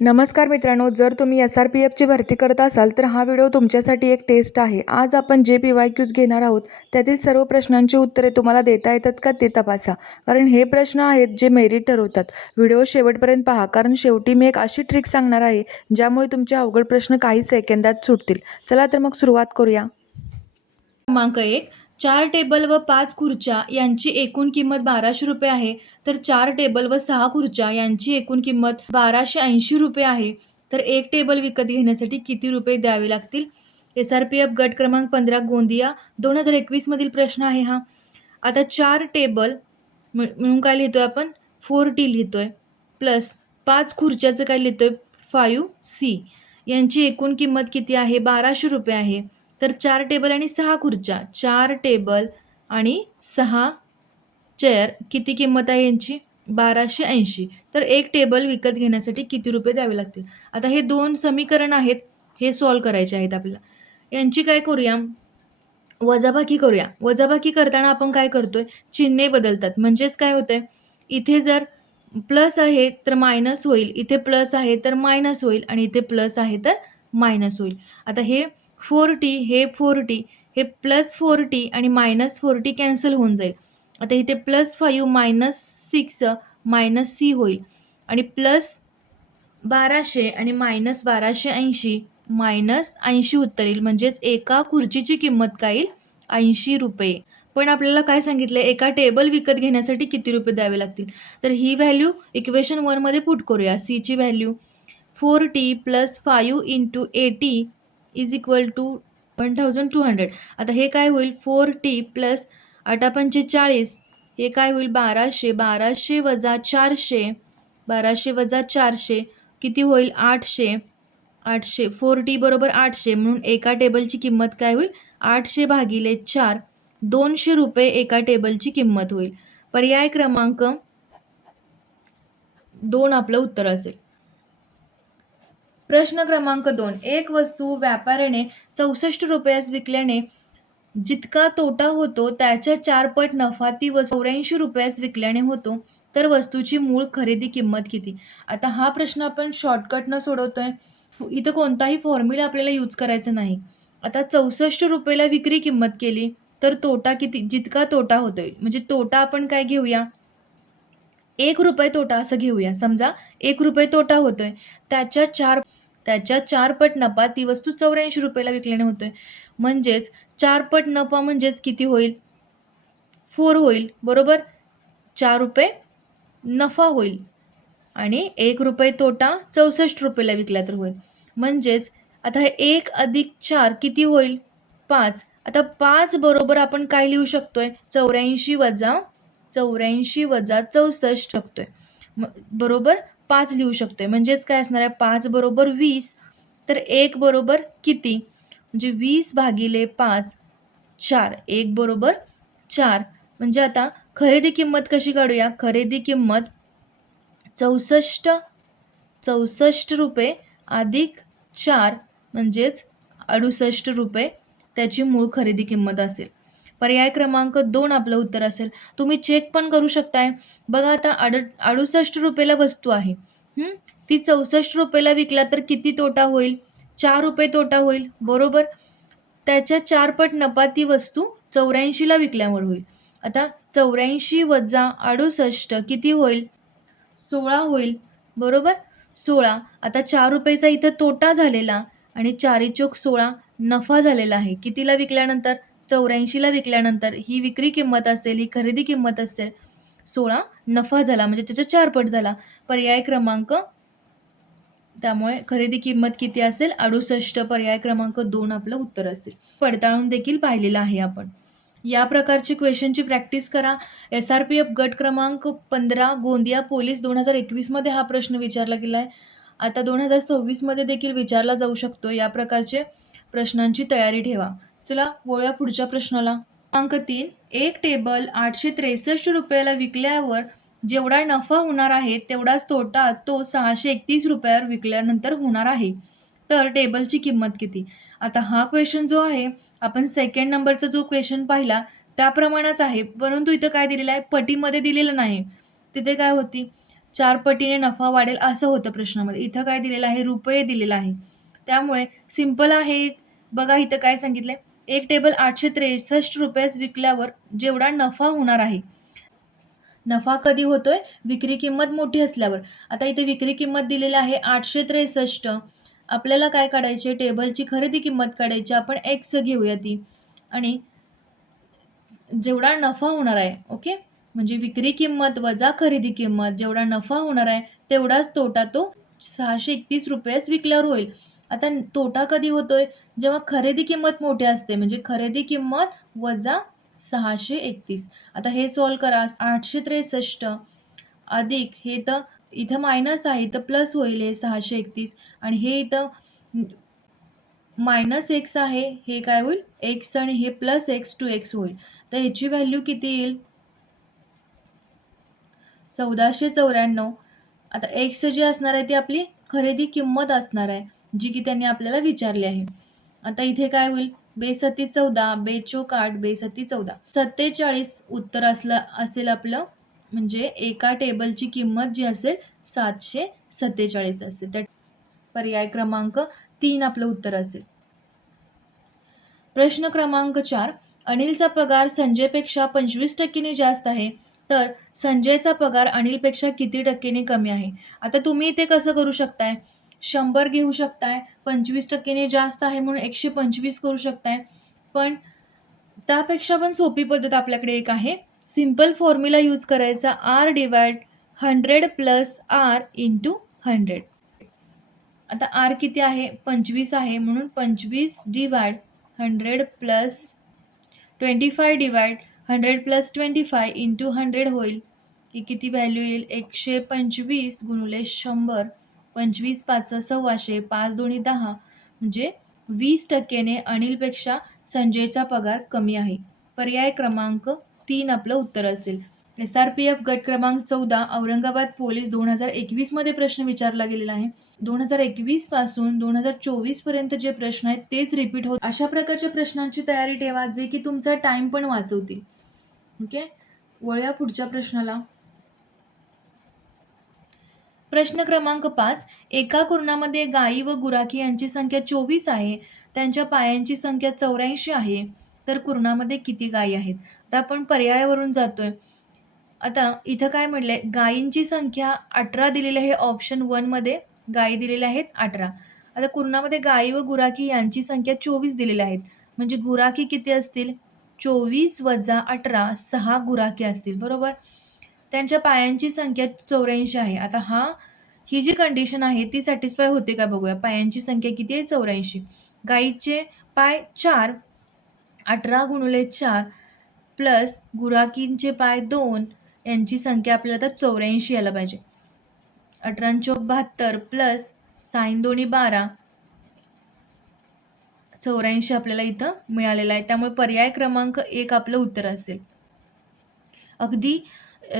नमस्कार मित्रांनो, जर तुम्ही SRPFची भरती करत असाल तर हा व्हिडिओ तुमच्यासाठी एक टेस्ट आहे. आज आपण जे PYQs घेणार आहोत त्यातील सर्व प्रश्नांची उत्तरे तुम्हाला देता येतात का ते तपासा, कारण हे प्रश्न आहेत जे मेरिट ठरवतात. व्हिडिओ शेवटपर्यंत पहा, कारण शेवटी मी एक अशी ट्रिक सांगणार आहे ज्यामुळे तुमचे अवघड प्रश्न काही सेकंदात सुटतील. चला तर मग सुरुवात करूया. क्रमांक 1. 4 टेबल व 5 खुर्च्या यांची एकूण किंमत 1200 रुपये आहे, तर 4 टेबल व 6 खुर्च्या यांची एकूण किंमत 1280 रुपये आहे. तर एक टेबल विकत घेण्यासाठी किती रुपये द्यावे लागतील? SRPF गट क्रमांक 15 गोंदिया 2021 मधील प्रश्न आहे हा. आता 4 टेबल म्हणून काय लिहितोय आपण? 4T लिहितोय, प्लस 5 खुर्च्याचं काय लिहितोय? 5C. यांची एकूण किंमत किती आहे? 1200 रुपये आहे. तर 4 टेबल आणि 6 खुर्च्या, 4 टेबल आणि 6 चेअर किती किंमत आहे यांची? 1280. तर एक टेबल विकत घेण्यासाठी किती रुपये द्यावे लागतील? आता हे 2 समीकरण आहेत, हे सॉल्व्ह करायचे आहेत आपल्याला. यांची काय करूया? वजाबाकी करूया. वजाबाकी करताना आपण काय करतोय? चिन्हे बदलतात. म्हणजेच काय होतंय? इथे जर प्लस आहे तर मायनस होईल, इथे प्लस आहे तर मायनस होईल आणि इथे प्लस आहे तर मायनस होईल. आता हे 4T, हे 4T, हे +4T आणि -4T कॅन्सल होऊन जाईल. आता इथे +5 -6 -C होईल आणि +1200 आणि -1280 -80 उत्तर येईल. म्हणजेच एका खुर्चीची किंमत काय येईल? 80 रुपये. पण आपल्याला काय सांगितलं आहे? एका टेबल विकत घेण्यासाठी किती रुपये द्यावे लागतील? तर ही व्हॅल्यू इक्वेशन 1 मध्ये पुट करूया. Cची व्हॅल्यू 4T + 5 × 80 = 1200. आता हे काय होईल? 4T + 8×5 = 40. हे काय होईल? 1200. 1200 - 400, 1200 - 400 किती होईल? 800. 800. 4T = 800. म्हणून एका टेबलची किंमत काय होईल? 800/4. 200 रुपये एका टेबलची किंमत होईल. पर्याय क्रमांक 2 आपलं उत्तर असेल. प्रश्न क्रमांक 2. एक वस्तू व्यापाऱ्याने 64 रुपयास विकल्याने जितका तोटा होतो त्याच्या 4 पट नफा ती वस्तू 84 रुपयास विकल्याने होतो, तर वस्तूची मूळ खरेदी किंमत किती? आता हा प्रश्न आपण शॉर्टकटनं सोडवतोय. इथं कोणताही फॉर्म्युला आपल्याला यूज करायचा नाही. आता 64 रुपयाला विक्री किंमत केली तर तोटा किती? जितका तोटा होतोय, म्हणजे तोटा आपण काय घेऊया? 1 रुपये तोटा असं घेऊया. समजा 1 रुपये तोटा होतोय, त्याच्या 4 पट नफा ती वस्तू 84 रुपयाला विकल्याने होतोय. म्हणजेच 4 पट नफा म्हणजेच किती होईल? 4 होईल, बरोबर? 4 रुपये नफा होईल आणि 1 रुपये तोटा 64 रुपयाला विकला तर होईल. म्हणजेच आता हे 1 + 4 किती होईल? 5. आता 5 बरोबर आपण काय लिहू शकतोय? 84 - 64 शकतोय. बरोबर 5 लिहू शकतोय. म्हणजेच काय असणार आहे? 5 = 20. तर 1 बरोबर किती? म्हणजे 20/5 4. 1 = 4. म्हणजे आता खरेदी किंमत कशी काढूया? खरेदी किंमत 64 रुपये अधिक 4 म्हणजेच 68 रुपये त्याची मूळ खरेदी किंमत असेल. पर्याय क्रमांक 2 आपलं उत्तर असेल. तुम्ही चेक पण करू शकताय. बघा आता 68 रुपयाला वस्तू आहे. ती 64 रुपयाला विकला तर किती तोटा होईल? 4 रुपये तोटा होईल, बरोबर? त्याच्या 4 पट नफा ती वस्तू 84ला विकल्यावर होईल. आता 84 - 68 किती होईल? 16 होईल, बरोबर? 16. आता 4 रुपयेचा इथं तोटा झालेला आणि 4 चोक 16 नफा झालेला आहे. कितीला विकल्यानंतर? 84ला विकल्यानंतर. ही विक्री किंमत असेल, ही खरेदी किंमत असेल. 16 नफा झाला म्हणजे त्याचा 4 पट झाला. पर्याय क्रमांक, त्यामुळे खरेदी किंमत किती असेल? 68. पर्याय क्रमांक 2 आपलं उत्तर असेल. पडताळून देखील पाहिलेलं आहे आपण. या प्रकारची क्वेश्चनची प्रॅक्टिस करा. SRPF गट क्रमांक 15 गोंदिया पोलीस 2021 मध्ये हा प्रश्न विचारला गेला आहे. आता 2026 मध्ये देखील विचारला जाऊ शकतो. या प्रकारचे प्रश्नांची तयारी ठेवा. चला वळूया पुढच्या प्रश्नाला. क्रमांक 3. एक टेबल 863 रुपयाला विकल्यावर जेवढा नफा होणार आहे तेवढाच तोटा तो 631 रुपयावर विकल्यानंतर होणार आहे. तर टेबलची किंमत किती? आता हा क्वेश्चन जो आहे, आपण सेकंड नंबरचा जो क्वेश्चन पाहिला त्याप्रमाणेच आहे, परंतु इथं काय दिलेलं आहे? पटीमध्ये दिलेलं नाही. तिथे काय होती? 4 पटीने नफा वाढेल असं होतं प्रश्नामध्ये. इथं काय दिलेलं आहे? रुपये दिलेलं आहे. त्यामुळे सिंपल आहे. बघा इथं काय सांगितलंय, एक टेबल 863 रुपयास विकल्यावर जेवढा नफा होणार आहे. नफा कधी होतोय? विक्री किंमत मोठी असल्यावर. आता इथे विक्री किंमत दिलेली आहे 863. आपल्याला काय काढायचे? टेबलची खरेदी किंमत काढायची. आपण एक्स घेऊया ती आणि जेवढा नफा होणार आहे, ओके. म्हणजे विक्री किंमत वजा खरेदी किंमत, जेवढा नफा होणार आहे तेवढाच तोटा तो 631 रुपयास विकल्यावर होईल. आता तोटा कधी होतोय? जेव्हा खरेदी किंमत मोठी असते, म्हणजे खरेदी किंमत वजा 631. आता हे सॉल्व्ह करा. 863 अधिक हे तर इथं मायनस आहे, इथं प्लस होईल हे 631 आणि हे इथं मायनस एक्स आहे, हे काय होईल? एक्स आणि हे प्लस एक्स 2x होईल. तर ह्याची व्हॅल्यू किती येईल? 1494. आता एक्स जी असणार आहे ती आपली खरेदी किंमत असणार आहे, जी की त्यांनी आपल्याला विचारली आहे. आता इथे काय होईल? बेसती 14, बेचोक 8, बेसती 14. 47 उत्तर असेल आपलं, म्हणजे एका टेबलची किंमत जी असेल 747 असेल. त्या पर्याय क्रमांक 3 आपलं उत्तर असेल. प्रश्न क्रमांक 4. अनिलचा पगार संजयपेक्षा 25% जास्त आहे, तर संजयचा पगार अनिलपेक्षा किती टक्क्यांनी कमी आहे? आता तुम्ही ते कसं करू शकताय? 100 घेऊ शकताय, 25% जास्त आहे म्हणून 125 करू शकताय. पण त्यापेक्षा पण सोपी पद्धत आपल्याकडे एक आहे. सिंपल फॉर्म्युला यूज करायचा, R divide 100 plus R into 100. आता R किती आहे? 25 आहे, म्हणून 25 divide 100 plus 25 divide 100 plus 25 into 100 होईल. की किती व्हॅल्यू येईल? 125 गुणिले 100. 25 5 125, 5 2 10, म्हणजे 20% अनिलपेक्षा संजयचा पगार कमी आहे. पर्याय क्रमांक 3 आपलं उत्तर असेल. SRPF गट क्रमांक 14 औरंगाबाद पोलीस 2021 मध्ये प्रश्न विचारला गेलेला आहे. 2021 पासून 2024 पर्यंत जे प्रश्न आहेत तेच रिपीट होत. अशा प्रकारच्या प्रश्नांची तयारी ठेवा, जे की तुमचा टाइम पण वाचवतील. ओके, वळूया पुढच्या प्रश्नाला. प्रश्न क्रमांक 5. एका कुरणामध्ये गायी व गुराखी यांची संख्या 24 आहे, त्यांच्या पायांची संख्या 84 आहे, तर कुरणामध्ये किती गायी आहेत? आता आपण पर्यायावरून जातोय. आता इथं काय म्हटलंय? गायींची संख्या 18 दिलेली आहे. ऑप्शन 1 मध्ये गायी दिलेल्या आहेत 18. आता कुरणामध्ये गायी व गुराखी यांची संख्या 24 दिलेल्या आहेत. म्हणजे गुराखी किती असतील? 24 वजा 18, 6 गुराखी असतील, बरोबर. त्यांच्या पायांची संख्या 84 आहे. आता ही जी कंडिशन आहे ती सॅटिस्फाय होते का बघूया. पायांची संख्या किती आहे? 84. गायीचे पाय 4, 18 गुणिले 4 प्लस गुराखींचे पाय 2, यांची संख्या आपल्याला तर 84 यायला पाहिजे. 18 चौक 72 प्लस 6 दोन्ही 12, 84 आपल्याला इथं मिळालेला आहे. त्यामुळे पर्याय क्रमांक 1 आपलं उत्तर असेल. अगदी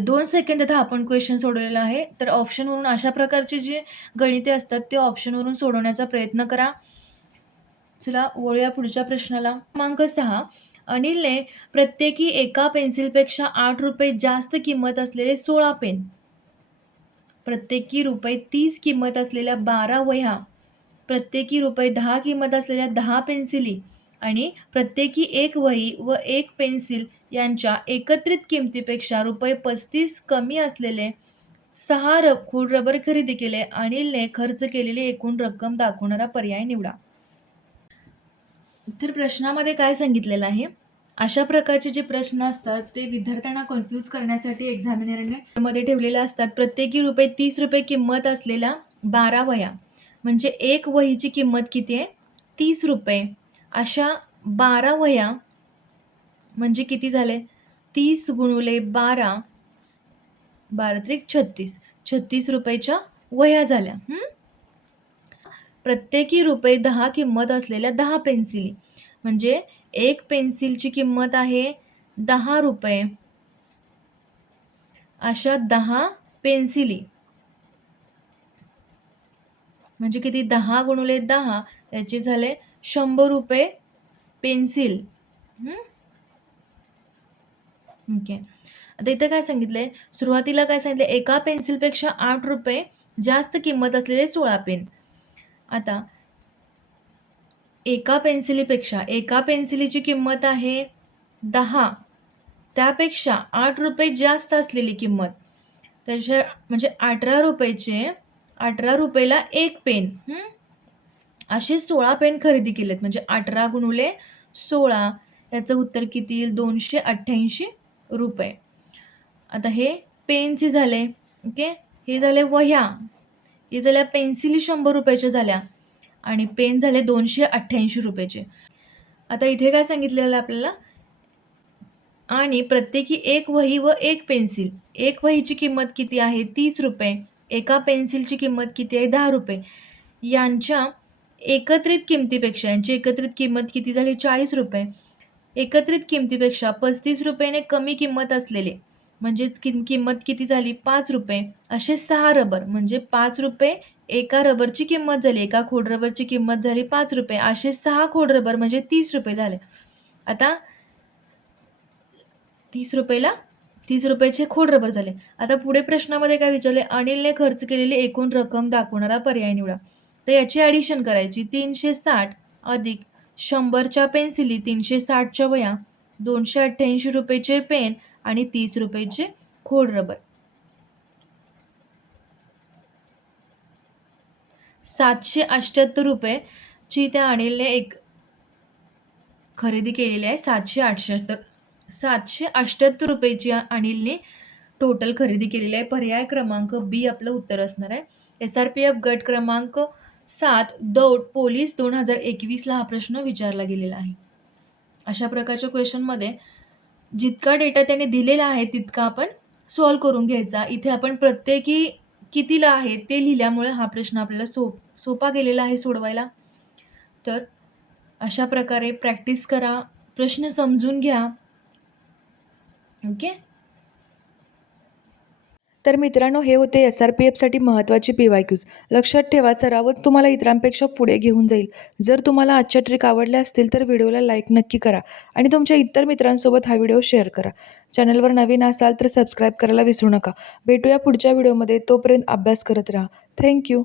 2 सेकंदात आपण क्वेश्चन सोडवलेला आहे. तर ऑप्शनवरून अशा प्रकारचे जे गणिते असतात ते ऑप्शनवरून सोडवण्याचा प्रयत्न करा. चला वळूया पुढच्या प्रश्नाला. क्रमांक 6. अनिलने प्रत्येकी एका पेन्सिलपेक्षा 8 रुपये जास्त किंमत असलेले 16 पेन, प्रत्येकी रुपये 30 किंमत असलेल्या 12 वह्या, प्रत्येकी रुपये 10 किंमत असलेल्या 10 पेन्सिली आणि प्रत्येकी 1 वही व 1 पेन्सिल यांच्या एकत्रित किमतीपेक्षा रुपये 35 कमी असलेले 6 खूळ रबर खरेदी केले. अनिलने खर्च केलेली एकूण रक्कम दाखवणारा पर्याय निवडा. तर प्रश्नामध्ये काय सांगितलेलं आहे? अशा प्रकारचे जे प्रश्न असतात ते विद्यार्थ्यांना कन्फ्यूज करण्यासाठी एक्झामिनरने मध्ये ठेवलेले असतात. प्रत्येकी रुपये 30 रुपये किंमत असलेल्या 12 वह्या, म्हणजे एक वहीची किंमत किती आहे? 30 रुपये. अशा 12 वह्या म्हणजे किती झाले? 30 गुणिले 12, 12 त्रिक 36, 36 रुपयाच्या वह्या झाल्या. प्रत्येकी रुपये 10 किंमत असलेल्या 10 पेन्सिली, म्हणजे एक पेन्सिलची किंमत आहे 10 रुपये. अशा 10 पेन्सिली म्हणजे किती? 10 गुणिले 10, याचे झाले 100 रुपये पेन्सिल. ओके. आता इथं काय सांगितलं आहे, सुरुवातीला काय सांगितलं, एका पेन्सिलपेक्षा 8 रुपये जास्त किंमत असलेले 16 पेन. आता एका पेन्सिलीची किंमत आहे 10, त्यापेक्षा 8 रुपये जास्त असलेली किंमत, त्याच्या म्हणजे 18 रुपयाला 1 पेन. असे 16 पेन खरेदी केलेत, म्हणजे 18 गुणुले 16, याचं उत्तर किती येईल? 288 रुपये. आता हे पेनचे झाले. ओके, हे झाले वह्या, हे झाल्या पेन्सिली 100 रुपयाच्या झाल्या आणि पेन झाले 288 रुपयाचे. आता इथे काय सांगितलेलं आहे आपल्याला, आणि प्रत्येकी एक वही व एक पेन्सिल. एक वहीची किंमत किती आहे? 30 रुपये. एका पेन्सिलची किंमत किती आहे? 10 रुपये. यांची एकत्रित किंमत किती झाली? 40 रुपये. एकत्रित किमतीपेक्षा 35 रुपयाने कमी किंमत असलेले, म्हणजेच किंमत किती झाली? 5 रुपये. असे 6 रबर, म्हणजे 5 रुपये एका रबरची किंमत झाली, एका खोड रबरची किंमत झाली 5 रुपये. असे 6 खोड रबर म्हणजे 30 रुपये झाले. आता 30 रुपयाचे खोड रबर झाले. आता पुढे प्रश्नामध्ये काय विचारले, अनिलने खर्च केलेली एकूण रक्कम दाखवणारा पर्याय निवडा. तर याची ॲडिशन करायची. 360 अधिक 100च्या पेन्सिली, 360च्या वह्या, 288 रुपयाचे पेन आणि 30 रुपयाचे खोड रबर. 778 रुपयेची त्या अनिलने एक खरेदी केलेली आहे. 778 रुपयाची अनिलने टोटल खरेदी केलेली आहे. पर्याय क्रमांक बी आपलं उत्तर असणार आहे. SRPF गट क्रमांक 7 दौंड पोलीस 2021ला हा प्रश्न विचारला गेलेला आहे. अशा प्रकारच्या क्वेश्चनमध्ये जितका डेटा त्याने दिलेला आहे तितका आपण सॉल्व करून घ्यायचा. इथे आपण प्रत्येकी कितीला आहे ते लिहिल्यामुळे हा प्रश्न आपल्याला सोपा गेलेला आहे सोडवायला. तर अशा प्रकारे प्रॅक्टिस करा, प्रश्न समजून घ्या. ओके. तर मित्रांनो, हे होते SRPFसाठी महत्त्वाचे PYQs. लक्षात ठेवा, सरावच तुम्हाला इतरांपेक्षा पुढे घेऊन जाईल. जर तुम्हाला आजच्या ट्रिक आवडल्या असतील तर व्हिडिओला लाईक नक्की करा आणि तुमच्या इतर मित्रांसोबत हा व्हिडिओ शेअर करा. चॅनलवर नवीन असाल तर सबस्क्राईब करायला विसरू नका. भेटूया पुढच्या व्हिडिओमध्ये. तोपर्यंत अभ्यास करत राहा. थँक्यू.